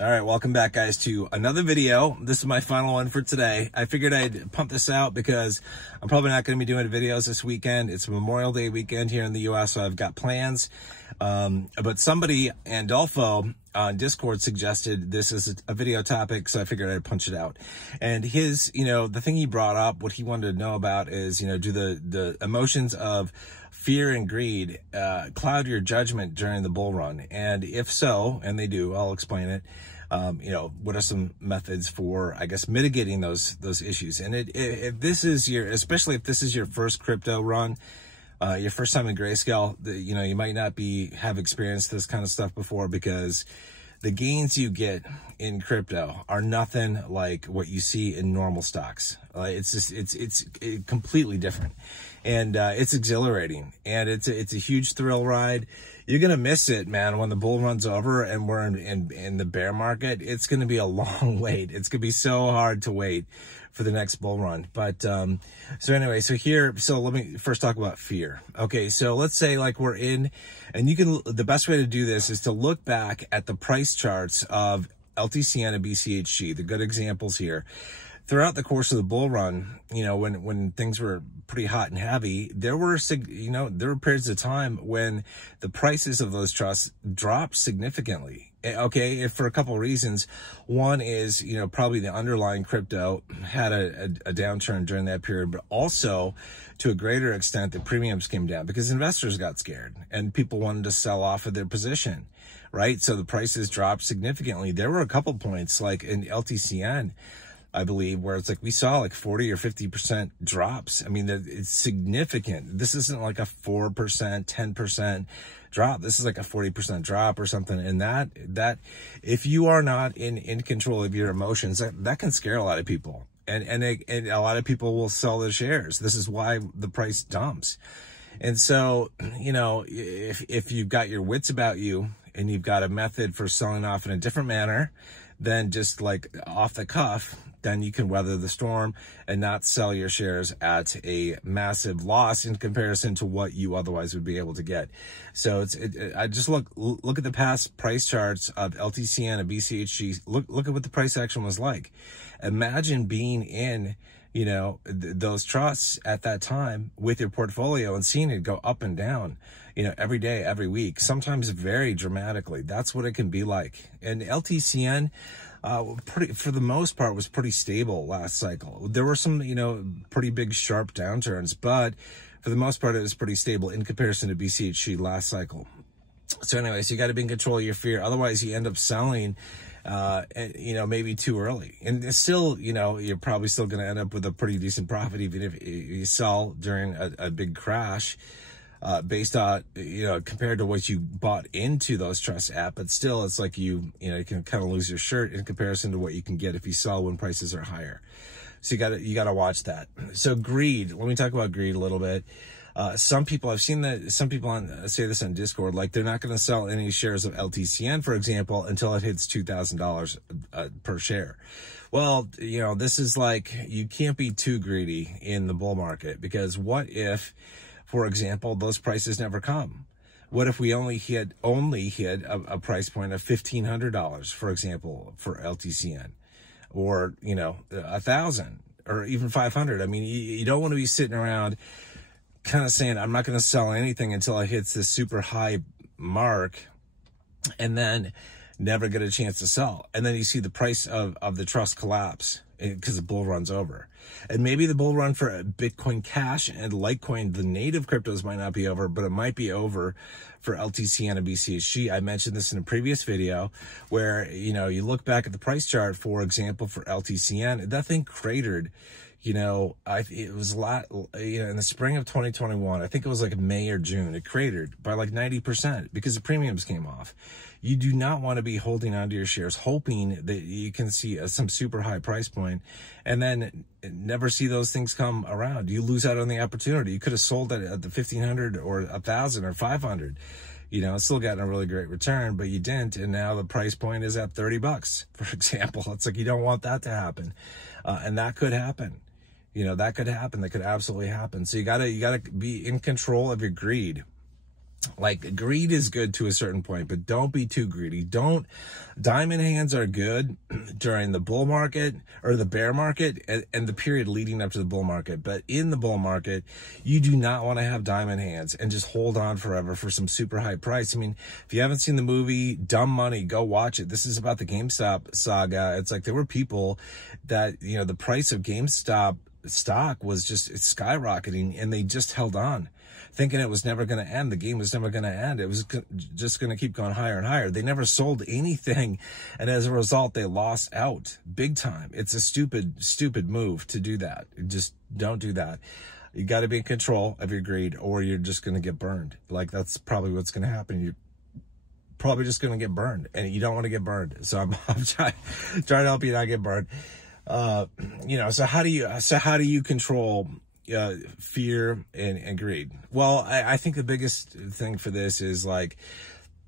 All right, welcome back, guys, to another video. This is my final one for today. I figured I'd pump this out because I'm probably not going to be doing videos this weekend. It's Memorial Day weekend here in the U.S., so I've got plans. But somebody, Andolfo, on Discord suggested this is a video topic, so I figured I'd punch it out. And his, the thing he brought up, what he wanted to know about is, do the emotions of fear and greed cloud your judgment during the bull run? And if so, and they do, I'll explain it. What are some methods for, I guess, mitigating those issues? And if this is especially if this is your first crypto run, your first time in Grayscale, you might not have experienced this kind of stuff before, because the gains you get in crypto are nothing like what you see in normal stocks. It's completely different, and it's exhilarating, and it's a huge thrill ride. You're gonna miss it, man, when the bull run's over and we're in the bear market. It's gonna be a long wait. It's gonna be so hard to wait for the next bull run. But so let me first talk about fear. Okay, so let's say like we're in, and the best way to do this is to look back at the price charts of LTCN and BCHG, the good examples here. Throughout the course of the bull run, when things were pretty hot and heavy, there were periods of time when the prices of those trusts dropped significantly. Okay, for a couple of reasons. One is, probably the underlying crypto had a downturn during that period, but also to a greater extent, the premiums came down because investors got scared and people wanted to sell off of their position, right? So the prices dropped significantly. There were a couple points, like in LTCN, I believe, where it's like we saw like 40 or 50% drops. I mean, it's significant. This isn't like a 4%, 10% drop. This is like a 40% drop or something. And that if you are not in control of your emotions, that can scare a lot of people. And a lot of people will sell their shares. This is why the price dumps. And so, if you've got your wits about you and you've got a method for selling off in a different manner than just like off the cuff, then you can weather the storm and not sell your shares at a massive loss in comparison to what you otherwise would be able to get. So I just look at the past price charts of LTCN and BCHG. Look at what the price action was like. Imagine being in, those trusts at that time with your portfolio and seeing it go up and down, every day, every week, sometimes very dramatically. That's what it can be like. And LTCN, for the most part, was pretty stable last cycle. There were some, pretty big sharp downturns, but for the most part, it was pretty stable in comparison to BCHG last cycle. So anyways, you got to be in control of your fear. Otherwise, you end up selling, maybe too early. And it's still, you're probably still going to end up with a pretty decent profit, even if you sell during a big crash. Based on, compared to what you bought into those trusts at, but still it's like you can kind of lose your shirt in comparison to what you can get if you sell when prices are higher. So you gotta watch that. So greed, let me talk about greed a little bit. Some people say this on Discord, like they're not going to sell any shares of LTCN, for example, until it hits $2,000 per share. Well, this is like, you can't be too greedy in the bull market, because what if, for example, those prices never come? What if we only hit a price point of $1,500, for example, for LTCN, or, 1,000 or even 500? I mean, you don't want to be sitting around kind of saying, I'm not going to sell anything until it hits this super high mark, and then never get a chance to sell. And then you see the price of the trust collapse because the bull run's over. And maybe the bull run for Bitcoin Cash and Litecoin, the native cryptos, might not be over, but it might be over for LTCN and BCHG. I mentioned this in a previous video where, you look back at the price chart, for example, for LTCN, that thing cratered. It was a lot, in the spring of 2021, I think it was like May or June, it cratered by like 90% because the premiums came off. You do not want to be holding onto your shares, hoping that you can see some super high price point and then never see those things come around. You lose out on the opportunity. You could have sold it at the 1,500 or 1,000 or 500. It's still gotten a really great return, but you didn't. And now the price point is at $30, for example. It's like, you don't want that to happen. And that could happen. That could happen. That could absolutely happen. So you gotta be in control of your greed. Like, greed is good to a certain point, but don't be too greedy. Diamond hands are good during the bull market or the bear market and the period leading up to the bull market. But in the bull market, you do not want to have diamond hands and just hold on forever for some super high price. I mean, if you haven't seen the movie Dumb Money, go watch it. This is about the GameStop saga. It's like there were people that, you know, the price of GameStop stock was just skyrocketing and they just held on, thinking it was never going to end. The game was never going to end. It was just going to keep going higher and higher. They never sold anything. And as a result, they lost out big time. It's a stupid move to do that. Just don't do that. You got to be in control of your greed or you're just going to get burned. Like, that's probably what's going to happen. You're probably just going to get burned and you don't want to get burned. So I'm trying to help you not get burned. You know, so how do you control fear and greed? Well, I think the biggest thing for this is, like,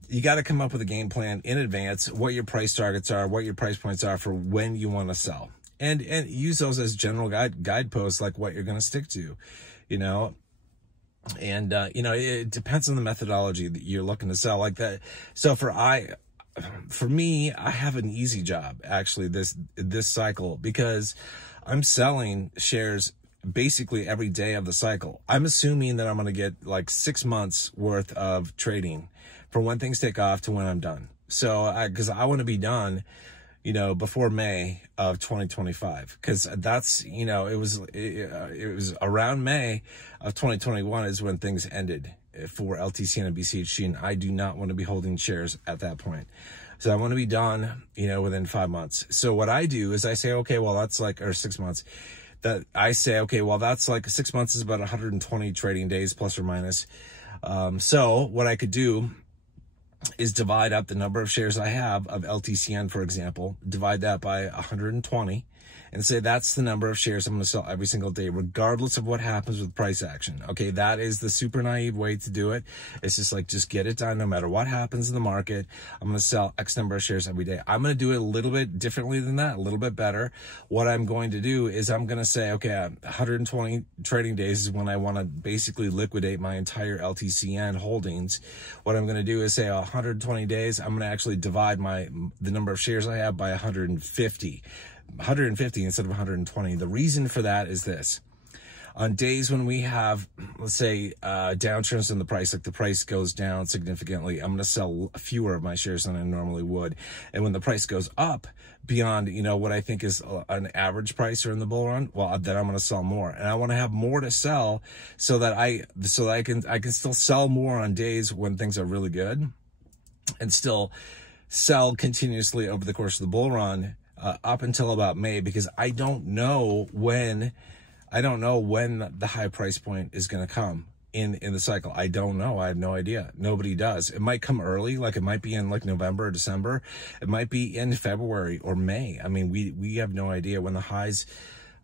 you got to come up with a game plan in advance, what your price targets are, what your price points are for when you want to sell, and use those as general guideposts, like what you're going to stick to, you know. And, you know, it depends on the methodology that you're looking to sell, like that. So for me, I have an easy job actually this cycle, because I'm selling shares basically every day of the cycle. I'm assuming that I'm going to get like 6 months worth of trading from when things take off to when I'm done. So because I want to be done, you know, before May of 2025, because that's, you know, it was around May of 2021 is when things ended for LTCN and BCHG, and I do not want to be holding shares at that point. So I want to be done, you know, within 5 months. So what I do is I say, okay, well, that's like, or 6 months, that I say, okay, well, that's like 6 months is about 120 trading days plus or minus. So what I could do is divide up the number of shares I have of LTCN, for example, divide that by 120 and say that's the number of shares I'm going to sell every single day, regardless of what happens with price action. Okay, that is the super naive way to do it. It's just like, just get it done no matter what happens in the market. I'm going to sell X number of shares every day. I'm going to do it a little bit differently than that, a little bit better. What I'm going to do is I'm going to say, okay, 120 trading days is when I want to basically liquidate my entire LTCN holdings. What I'm going to do is say 120 days, I'm going to actually divide the number of shares I have by 150 instead of 120. The reason for that is this. On days when we have, let's say, downturns in the price, like the price goes down significantly, I'm going to sell fewer of my shares than I normally would. And when the price goes up beyond, you know, what I think is an average price or in the bull run, well, then I'm going to sell more. And I want to have more to sell so that I can still sell more on days when things are really good and still sell continuously over the course of the bull run up until about May, because I don't know when the high price point is going to come in the cycle. I don't know. I have no idea. Nobody does. It might come early, like it might be in like November or December. It might be in February or May. I mean, we have no idea when the highs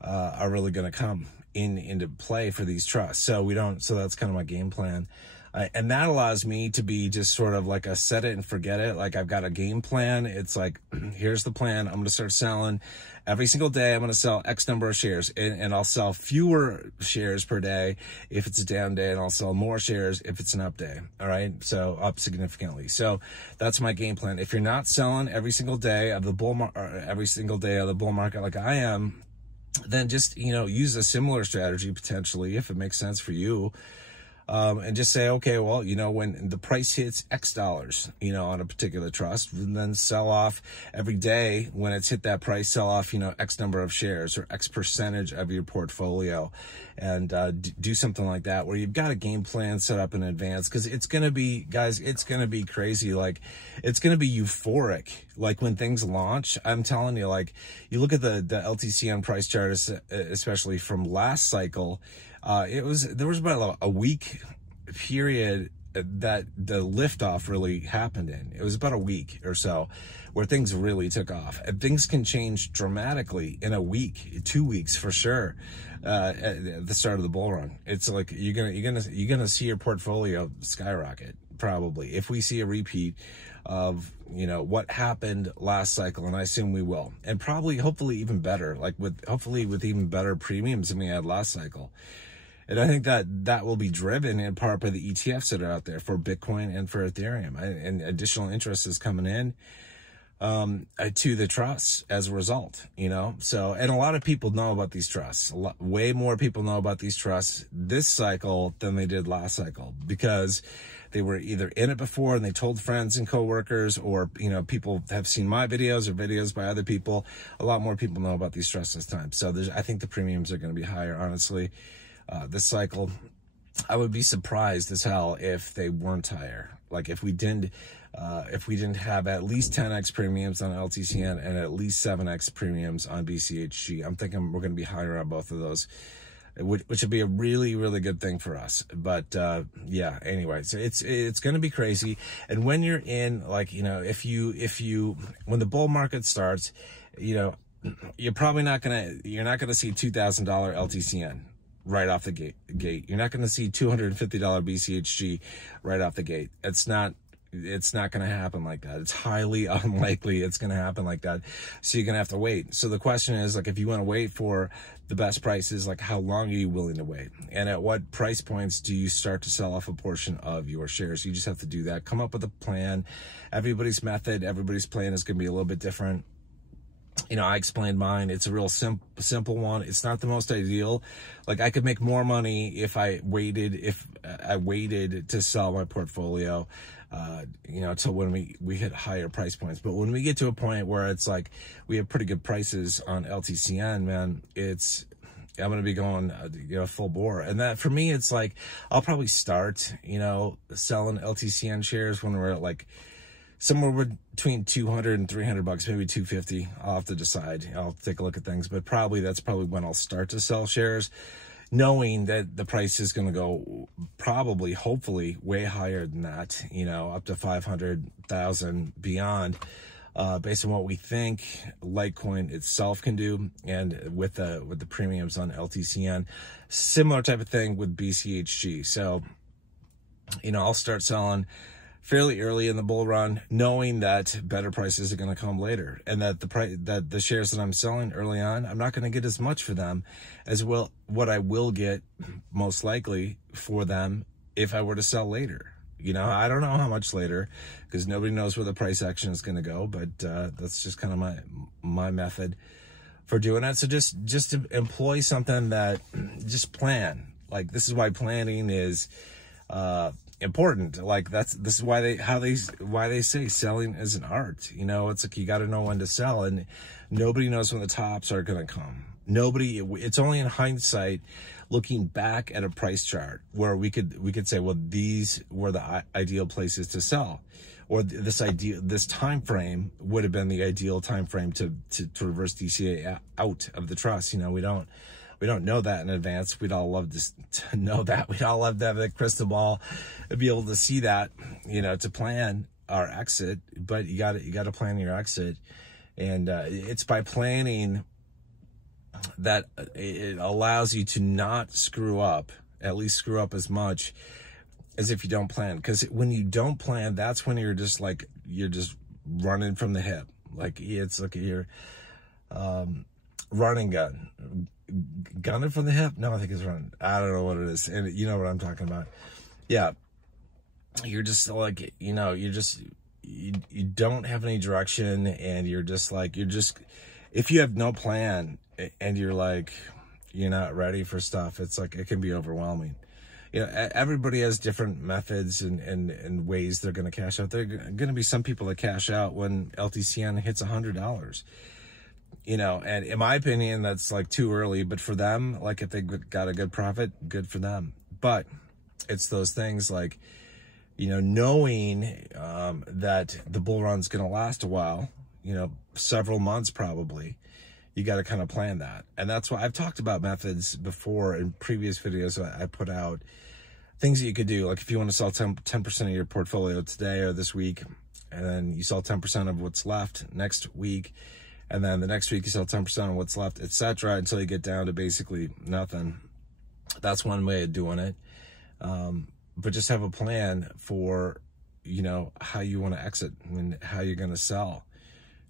are really going to come into play for these trusts. So that's kind of my game plan. And that allows me to be just sort of like a set it and forget it. Like, I've got a game plan. It's like, here's the plan. I'm going to start selling every single day. I'm going to sell X number of shares, and I'll sell fewer shares per day if it's a down day, and I'll sell more shares if it's an up day. All right. So up significantly. So that's my game plan. If you're not selling every single day of the bull market like I am, then just, you know, use a similar strategy potentially if it makes sense for you. And just say, okay, well, you know, when the price hits X dollars, you know, on a particular trust, and then sell off every day when it's hit that price, sell off, you know, X number of shares or X percentage of your portfolio, and do something like that where you've got a game plan set up in advance, because it's going to be, guys, it's going to be crazy. Like, it's going to be euphoric. Like, when things launch, I'm telling you, like, you look at the LTCN price chart, especially from last cycle, there was about a week period that the liftoff really happened in. It was about a week or so where things really took off, and things can change dramatically in a week, 2 weeks for sure. At the start of the bull run, it's like you're gonna see your portfolio skyrocket probably if we see a repeat of, you know, what happened last cycle, and I assume we will, and probably hopefully even better, like hopefully with even better premiums than we had last cycle. And I think that will be driven in part by the ETFs that are out there for Bitcoin and for Ethereum, and additional interest is coming in to the trusts as a result, So, and a lot of people know about these trusts. Way more people know about these trusts this cycle than they did last cycle, because they were either in it before and they told friends and coworkers, or, people have seen my videos or videos by other people. A lot more people know about these trusts this time. So I think the premiums are going to be higher, honestly, this cycle. I would be surprised as hell if they weren't higher. Like if we didn't have at least 10x premiums on LTCN and at least 7x premiums on BCHG. I'm thinking we're going to be higher on both of those, which would be a really, really good thing for us. But yeah, anyway, so it's going to be crazy. And when you're in, like, if you when the bull market starts, you're probably not going to see $2,000 LTCN right off the gate. You're not going to see $250 BCHG right off the gate. It's not going to happen like that. It's highly unlikely it's going to happen like that. So you're going to have to wait. So the question is, like, if you want to wait for the best prices, like, how long are you willing to wait? And at what price points do you start to sell off a portion of your shares? You just have to do that. Come up with a plan. Everybody's method, everybody's plan is going to be a little bit different. I explained mine. It's a real simple one. It's not the most ideal. Like, I could make more money if I waited to sell my portfolio, till when we hit higher price points. But when we get to a point where it's like we have pretty good prices on LTCN, man, I'm going to be going, full bore. And that, for me, it's like, I'll probably start, selling LTCN shares when we're at like somewhere between $200 and $300, maybe $250. I'll have to decide. I'll take a look at things, but that's probably when I'll start to sell shares, knowing that the price is going to go probably, hopefully, way higher than that, up to 500,000 beyond, based on what we think Litecoin itself can do, and with the premiums on LTCN. Similar type of thing with BCHG. So, I'll start selling fairly early in the bull run, knowing that better prices are going to come later, and that the shares that I'm selling early on, I'm not going to get as much for them as well what I will get most likely for them if I were to sell later. I don't know how much later, because nobody knows where the price action is going to go, but that's just kind of my method for doing that. So just to employ something that, just plan. Like, this is why planning is important. Like, this is why they say selling is an art. It's like, you got to know when to sell, and nobody knows when the tops are going to come. It's only in hindsight, looking back at a price chart, where we could say, well, these were the ideal places to sell, or this time frame would have been the ideal time frame to reverse DCA out of the trust. We don't know that in advance. We'd all love to know that. We'd all love to have a crystal ball and be able to see that, to plan our exit. But you got to plan your exit, and it's by planning that it allows you to not screw up, at least screw up as much as if you don't plan. Because when you don't plan, that's when you're just running from the hip. Like, it's like you're running gunning from the hip. No, I think it's running. I don't know what it is. And you know what I'm talking about. Yeah. You're just like, you don't have any direction, and if you have no plan and you're not ready for stuff, it's like, it can be overwhelming. Everybody has different methods and ways they're going to cash out. There are going to be some people that cash out when LTCN hits $100. And in my opinion, that's like too early, but for them, like, if they got a good profit, good for them. But it's those things like, knowing that the bull run's going to last a while, several months probably. You got to kind of plan that. And that's why I've talked about methods before in previous videos I put out, things that you could do. Like, if you want to sell 10% of your portfolio today or this week, and then you sell 10% of what's left next week, and then the next week you sell 10% of what's left, etc., until you get down to basically nothing. That's one way of doing it. But just have a plan for, how you want to exit and how you're going to sell.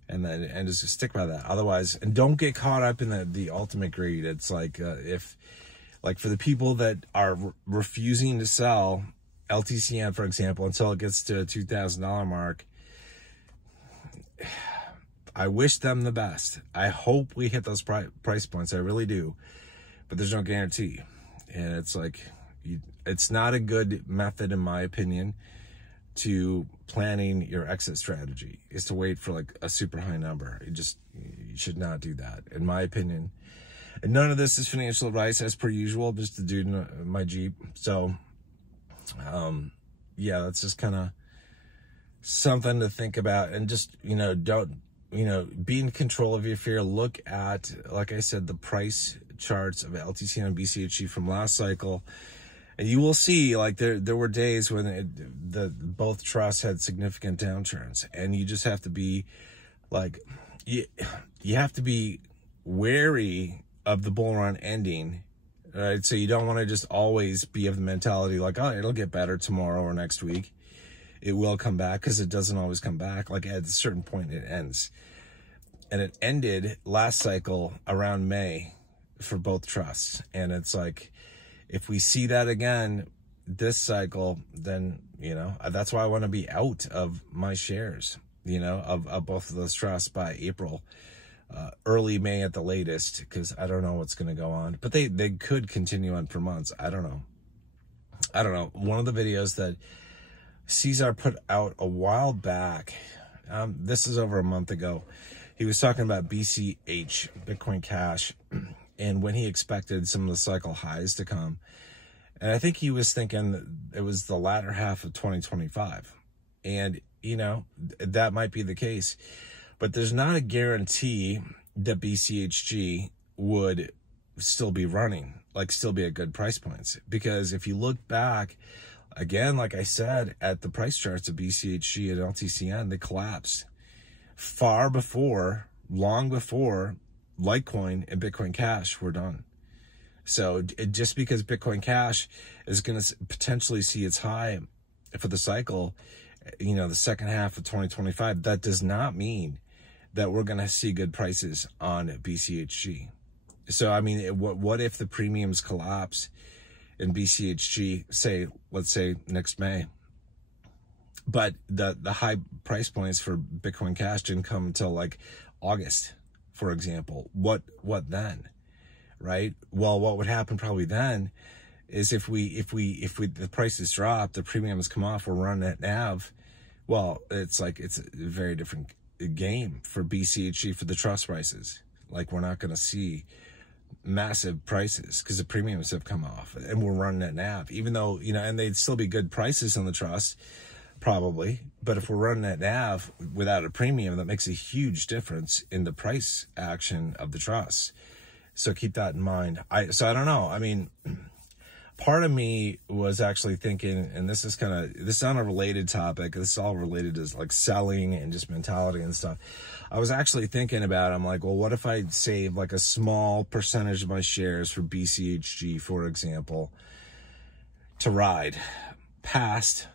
And just stick by that. Otherwise, and don't get caught up in the ultimate greed. It's like, if Like for the people that are refusing to sell LTCM, for example, until it gets to a $2,000 mark, I wish them the best. I hope we hit those price points. I really do. But there's no guarantee. And it's like, it's not a good method, in my opinion, to planning your exit strategy, is to wait for like a super high number. You should not do that, in my opinion. And none of this is financial advice, as per usual, just the dude in my Jeep. So, yeah, that's just kind of something to think about. And just, don't, be in control of your fear. Look at, like I said, the price charts of LTCM and BCHG from last cycle. And you will see, like, there were days when both trusts had significant downturns. And you just have to be, like, you have to be wary of the bull run ending, right? So you don't want to just always be of the mentality like, oh, it'll get better tomorrow or next week. It will come back, because it doesn't always come back. Like, at a certain point, it ends. And it ended last cycle around May for both trusts. And it's like, if we see that again this cycle, then, that's why I want to be out of my shares, of both of those trusts by April, early May at the latest, because I don't know what's going to go on. But they could continue on for months. I don't know. One of the videos that Cesar put out a while back, this is over a month ago, he was talking about BCH, Bitcoin Cash, and when he expected some of the cycle highs to come. And I think he was thinking that it was the latter half of 2025. And, that might be the case. But there's not a guarantee that BCHG would still be running, like still be at good price points. Because if you look back, again, like I said, at the price charts of BCHG and LTCM, they collapsed long before Litecoin and Bitcoin Cash were done. So just because Bitcoin Cash is going to potentially see its high for the cycle, the second half of 2025, that does not mean that we're going to see good prices on BCHG. So, I mean, what if the premiums collapse in BCHG, let's say next May, but the high price points for Bitcoin Cash didn't come until like August, for example? What then, right? Well, what would happen probably then is if the prices drop, the premiums come off, we're running at NAV. Well, it's a very different game for BCHG, for the trust prices. Like, we're not going to see massive prices because the premiums have come off and we're running at NAV, even though, and they'd still be good prices on the trust probably. But if we're running at NAV without a premium, that makes a huge difference in the price action of the trust. So keep that in mind. So I don't know. I mean, part of me was actually thinking, and this is on a related topic. This is all related to like selling and just mentality and stuff. I was actually thinking about, I'm like, well, what if I save like a small percentage of my shares for BCHG, for example, to ride past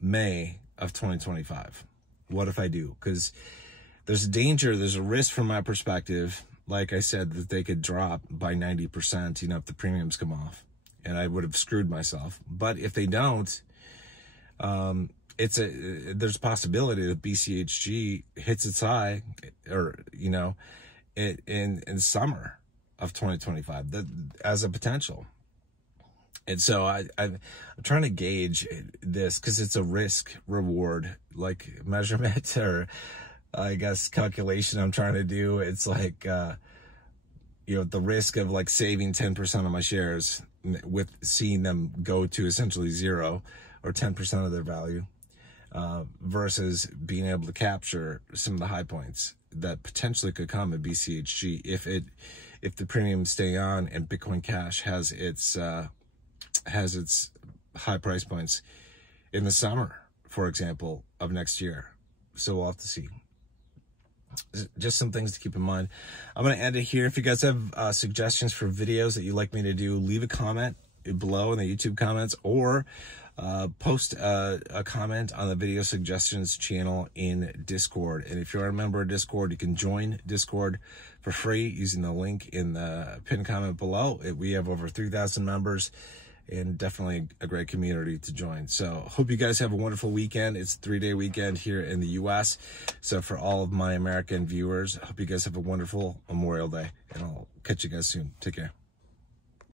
May of 2025? What if I do? Because there's a danger, there's a risk from my perspective, like I said, that they could drop by 90%, if the premiums come off, and I would have screwed myself. But if they don't, there's a possibility that BCHG hits its high, or in summer of 2025, that as a potential. And so I'm trying to gauge this because it's a risk reward like measurement, or I guess calculation I'm trying to do. It's like the risk of like saving 10% of my shares with seeing them go to essentially zero or 10% of their value, versus being able to capture some of the high points that potentially could come at BCHG if the premiums stay on and Bitcoin Cash has its high price points in the summer, for example, of next year. So we'll have to see. Just some things to keep in mind. I'm going to end it here. If you guys have suggestions for videos that you'd like me to do, leave a comment below in the YouTube comments, or post a comment on the video suggestions channel in Discord. And if you're a member of Discord, you can join Discord for free using the link in the pinned comment below. We have over 3,000 members, and definitely a great community to join. So hope you guys have a wonderful weekend. It's a 3-day weekend here in the US. So for all of my American viewers, I hope you guys have a wonderful Memorial Day, and I'll catch you guys soon. Take care.